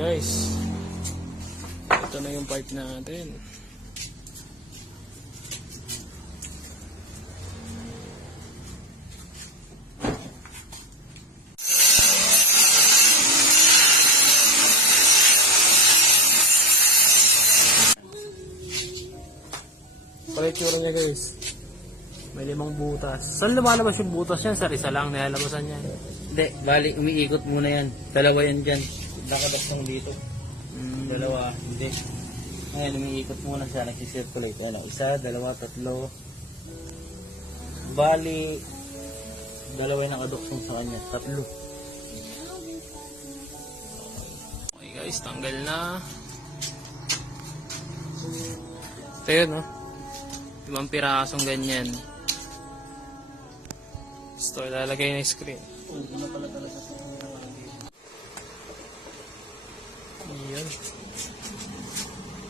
guys. Ito na yung pipe natin. Palit yung niya guys. May 5 butas. Saan lumalabas yung butas yan? Sir, isa lang nilalabasan yan. Hindi, bali, umiikot muna yan. Dalawa yan dyan. Nakadaktong dito. Dalawa, hindi. Ngayon, umiikot muna siya. Nagsisirculate. Ano, 1, 2, 3. Bali, dalawa yung nakaduktong sa kanya. 3. Okay guys, tanggal na. Ito yun, no? 5 pirasong ganyan. Gusto ilalagay na yung screen. Ano pala talaga sa Ayan.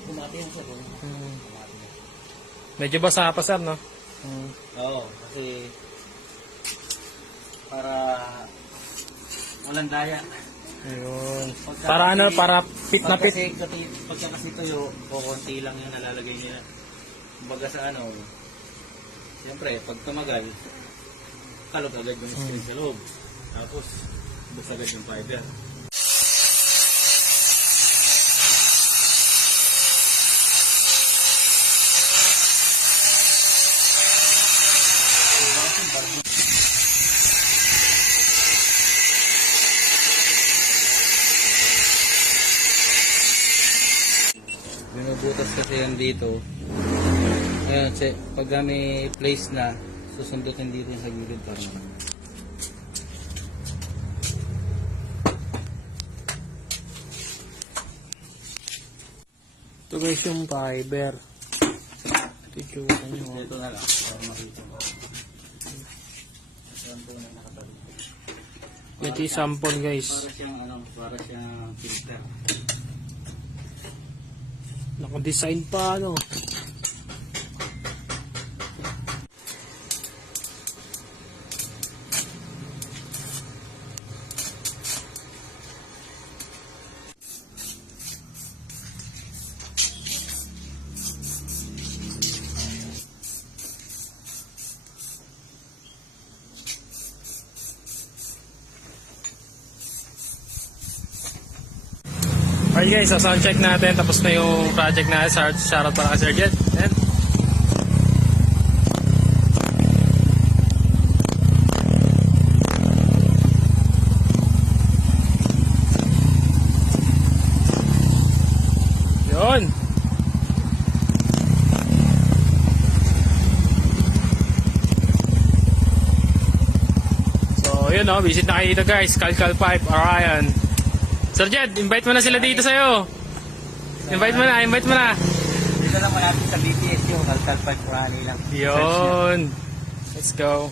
Kumati yan sa doon. Medyo basa pa sir, no? Oo, kasi para walang daya. Ayun. Para ano, para pit na pit. Pagka kasi tuyo, konti lang yung nalalagay nila. Kumbaga sa ano, siyempre, pag tumagal, kalog agad yung screen sa loob. Tapos, bus agad yung fiber. Binubutas kasi yan dito. Ayan, pag may place na, susundutin dito sa gilid para naman. Ito guys yung fiber. Ito nyo. Ito na lang, para makita mo. Ito na nakatabi. Ito yung sample guys. Para siyang filter. Naka-design pa ano. Okay guys, so sound check natin. Tapos na yung project na shoutout para kay Sir Jed. And yun. So yun o, visit na kayo dito guys. Calcal Pipe, Orion. Sir Jed, invite mo na sila dito sa'yo. Invite mo na. Dito lang malapit sa BTS yung Calcal Pipe Rally lang. Yun. Let's go.